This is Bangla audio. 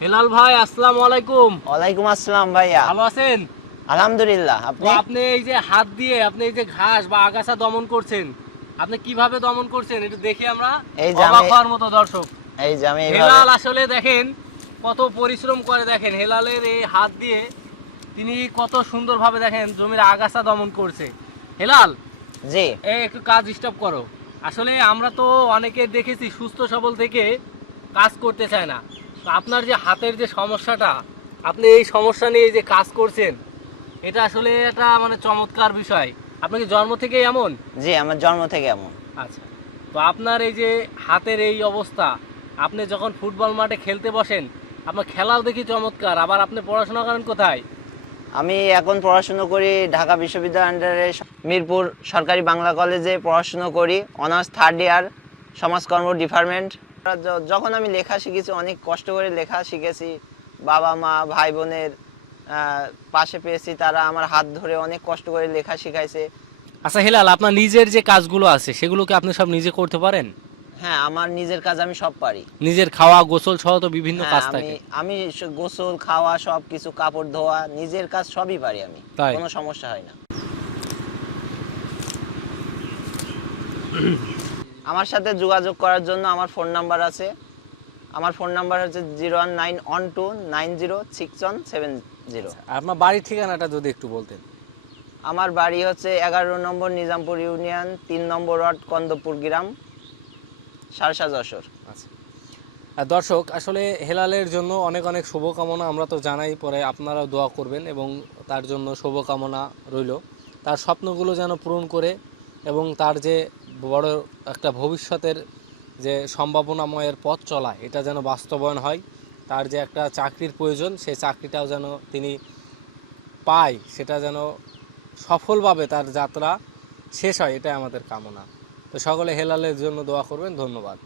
হেলাল ভাই আসসালামু আলাইকুম। ওয়ালাইকুম আসসালাম ভাইয়া। ভালো আছেন? আলহামদুলিল্লাহ আপনি? আপনি এই যে হাত দিয়ে আপনি এই যে ঘাস বা আগাছা দমন করছেন আপনি কীভাবে দমন করছেন একটু দেখি আমরা এই যে অবাক আমি- হওয়ার মতো দর্শক। এই যে আমি হেলাল আসলে দেখেন কত পরিশ্রম করে দেখেন হেলালের এই হাত দিয়ে তিনি কত সুন্দরভাবে দেখেন জমির আগাছা দমন করছে। হেলাল জি। এই একটু কাজ স্টপ করো। আসলে আমরা তো অনেকে দেখেছি সুস্থ সবল থেকে কাজ করতে চায় না। আপনার যে হাতের যে সমস্যাটা আপনি এই সমস্যা নিয়ে যে কাজ করছেন এটা আসলে একটা মানে চমৎকার বিষয়। আপনি কি জন্ম থেকেই এমন? জি আমার জন্ম থেকে এমন। আচ্ছা। তো আপনার এই যে হাতের এই অবস্থা আপনি যখন ফুটবল মাঠে খেলতে বসেন আপনার খেলাও দেখি চমৎকার আবার আপনি পড়াশোনা করেন কোথায়? আমি এখন পড়াশোনা করি ঢাকা বিশ্ববিদ্যালয়ের আন্ডারে মিরপুর সরকারি বাংলা কলেজে পড়াশোনা করি অনার্স থার্ড ইয়ার সমাজকর্ম ডিপার্টমেন্ট যখন আমি লেখা শিখেছি অনেক কষ্ট করে লেখা শিখেছি বাবা মা ভাই বোনের পাশে পেয়েছি তারা আমার হাত ধরে অনেক কষ্ট করে লেখা শিখাইছে। আচ্ছা হেলাল আপনার নিজের যে কাজগুলো আছে সেগুলোকে আপনি সব নিজে করতে পারেন? হ্যাঁ আমার নিজের কাজ আমি সব পারি। নিজের খাওয়া গোসল সহ তো বিভিন্ন হ্যাঁ, কাজ আমি থাকে। আমি গোসল খাওয়া সব কিছু কাপড় ধোয়া নিজের কাজ সবই পারি আমি। কোনো সমস্যা হয় না। আমার সাথে যোগাযোগ করার জন্য আমার ফোন নাম্বার আছে। আমার ফোন নাম্বার হচ্ছে zero one nine one two nine zero six one seven zero. আপনার বাড়ির ঠিকানাটা যদি একটু বলতেন। আমার বাড়ি হচ্ছে এগারো নম্বর নিজামপুর ইউনিয়ন তিন নম্বর ওয়ার্ড কন্দপুর গ্রাম সারসা যশোর। আচ্ছা। দর্শক আসলে হেলালের জন্য অনেক অনেক শুভকামনা আমরা তো জানাই পরে আপনারাও দোয়া করবেন এবং তার জন্য শুভকামনা রইল। তার স্বপ্নগুলো যেন পূরণ করে এবং তার যে বড় একটা ভবিষ্যতের যে সম্ভাবনাময়ের পথ চলা, এটা যেন বাস্তবায়ন হয়, তার যে একটা চাকরির প্রয়োজন, সেই চাকরিটাও যেন তিনি পায়, সেটা যেন সফলভাবে তার যাত্রা শেষ হয়, এটাই আমাদের কামনা। তো সকলে হেলালের জন্য দোয়া করবেন, ধন্যবাদ।